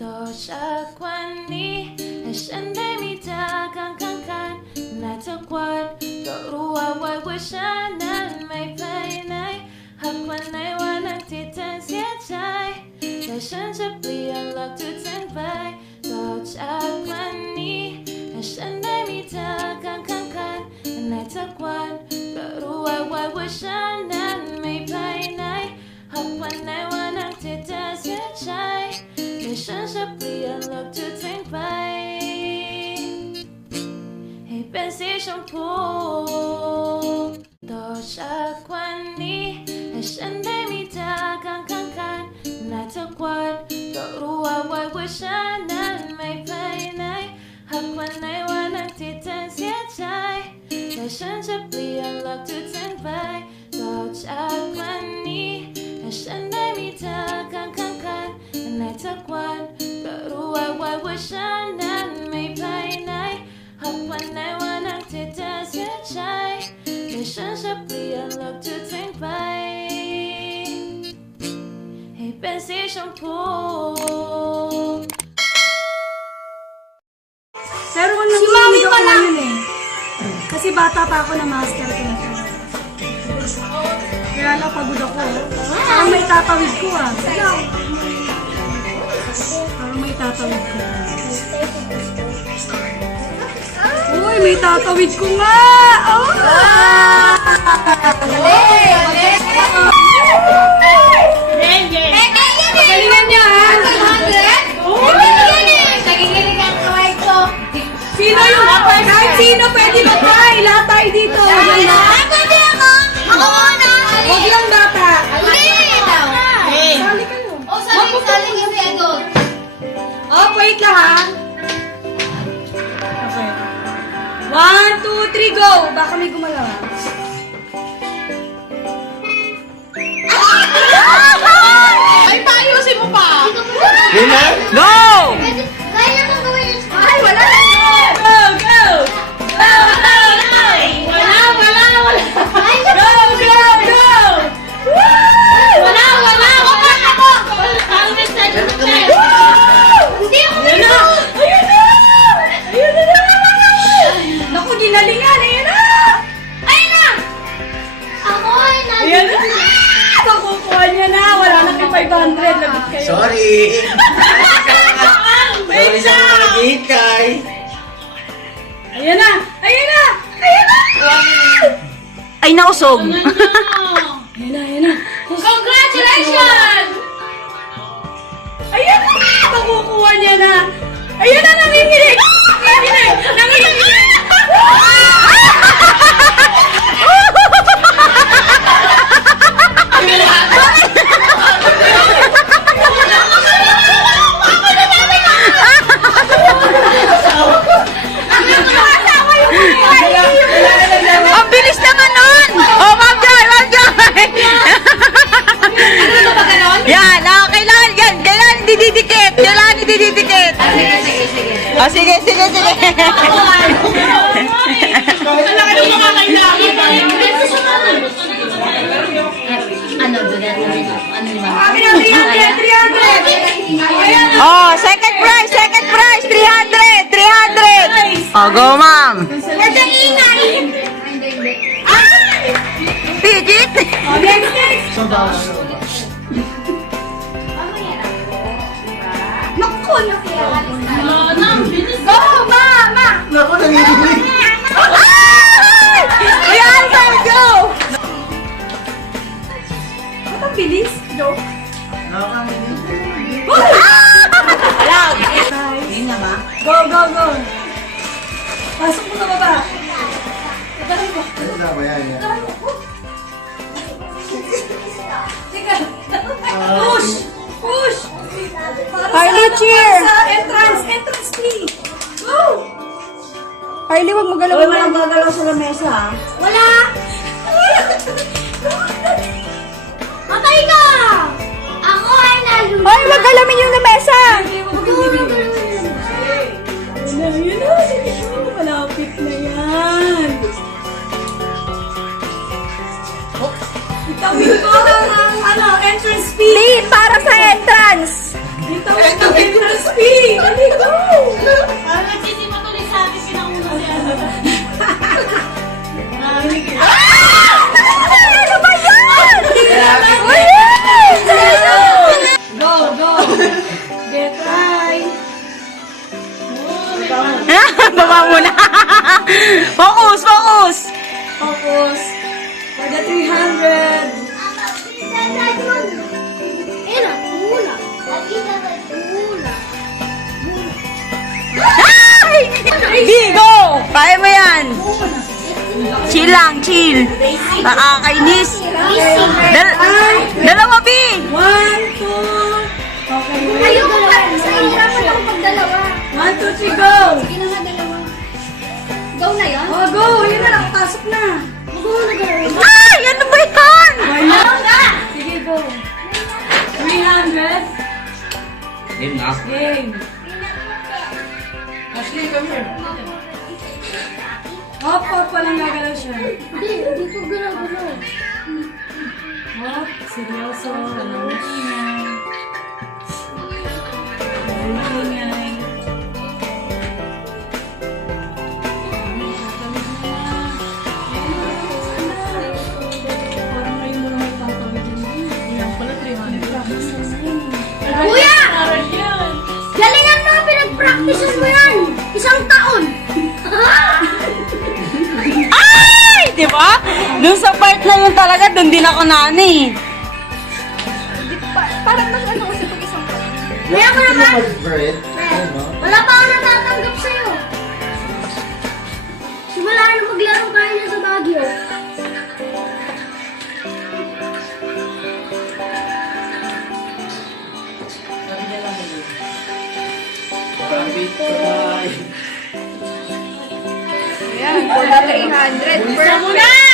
多少管你还身对你的刚刚看那特管ก็รู้ว่าไว้ว่าฉันนั้นไม่ไปไหนหากวันไหนวันนั้นที่เธอเสียใจแต่ฉันจะเปลี่ยนหลักทุกทั้งไปต่อจากวันนี้ให้ฉันได้มีเธอข้างกันในทุกวันก็รู้ไว้ว่าฉันนั้นไม่ไปไหนหากวันไหนวันนั้นที่เธอเสียใจแต่ฉันจะเปลี่ยนหลักทุกทั้งไปให้เป็นสีชมพูต่อจากวันนี้ให้ฉันได้มีเธอข้างกันในทุกวันก็รู้ว่าฉันนั้นไม่ไปไหนหากวันไหนวันนั้นที่เธอเสียใจแต่ฉันจะเปลี่ยนหลักทุกทั้งไปต่อจากวันนี้ให้ฉันได้มีเธอข้างกันในทุกวันก็รู้ว่าฉันนั้นไม่ไปไหนหากวันไหนวันนั้นที่เธอเสียใจแต่ฉันจะเปลี่ยนหลักทุกทั้งไปให้เป็นสีชมพู Pero kung si Mami pa lang yun eh. Kasi bata pa ako na master ko na siya. Kaya lang pagod ako. Parang may tatawid ko ah. Parang may tatawid ko. Uy, may tatawid ko nga! Oh! Galingan niya ha! 500? Sino yung kahit sino pwede mag-try? Lahat tayo dito. Pwede ako! Ako muna! Huwag lang bata. Hey! Sali kayo. Saling kasi adult. Oh, wait lang ha. Okay. 1, 2, 3, go! Baka may gumalaw ha. Ay, paayusin mo pa! Go! Kaya mo gawin yung Ay, wala na! Go, go! Go, go, go! Wala! Go, go, go! Wala! ako! Ang message mo tayo! Hindi ako Ayun na! Ayun na! Ayun na! Naku, ginalingan! Ayun na! Ayun na! Ako ay Ayun na! Nakukuha niya na! Wala na kay 500. Lagot kayo. Sorry! Sorry sa mga naghihintay! Ayun na! Ayun na! Ayun na! Ay, nausog! Ayun na! Ayun na! Congratulations! Ayun na! Nakukuha niya na! Ayun na! Nanginginig! Nanginginig! Nanginginig! Ang bilis naman nun! Oh, Ma'am Joy! Ma'am Joy! Yan! Kailangan yan! Kailangan dididikit! Kailangan dididikit! Oh, sige! Kami na 300! 300! Oh, second prize! 300! Oh, go, Ma'am! Ito ingay! Pidget! Oh, next! Naku! Go! Ma! Naku, nanginig! Kuya Alfred, go! Ba't ang bilis? Go! Alag! Go! Pasok mo sa baba. Teka. Push! Harley, cheer! Sa entrance fee. Go! Harley, wag mo Uy, walang gagalaw sa lamesa ha. Wala! Patay ka! Ako ay nalulung. Hoy, wag alamin yung lamesa! Yun na. Malapit na yan. Itawid ko ang entrance fee. Lee, para sa entrance! Itawid ko ang entrance fee. Tama muna. Focus, focus. Focus. For the 300. Ay! Di, go! Kaya mo yan. Chill lang, chill. Nakakainis. Dalawa, B. 1, 2. Okay. 1, 2, 3, go. Go na yun? Oh, go. Yun na, nakapasok na. Ay! Ano ba yan? Wala. Sige, go. 300. Game na. Game. Ashley, come here. Hop, hop, walang gagalaw siya. Hindi ko galaw-galaw. Hop, seryoso. Walang ingay. Walang ingay. Parang kayo mo naman tatawid din. Yan pala, 300. Kuya! Galingan mo, pinag-practicean mo yan. Isang taon. Ay! Di ba? Doon sa part na yun talaga, doon din ako nani. Kaya ko naman. Bread. Wala pa ako natatanggap sa'yo. Simula na maglaro tayo niya sa Baguio. Bye. Ayan, for the 300. Isa mo na!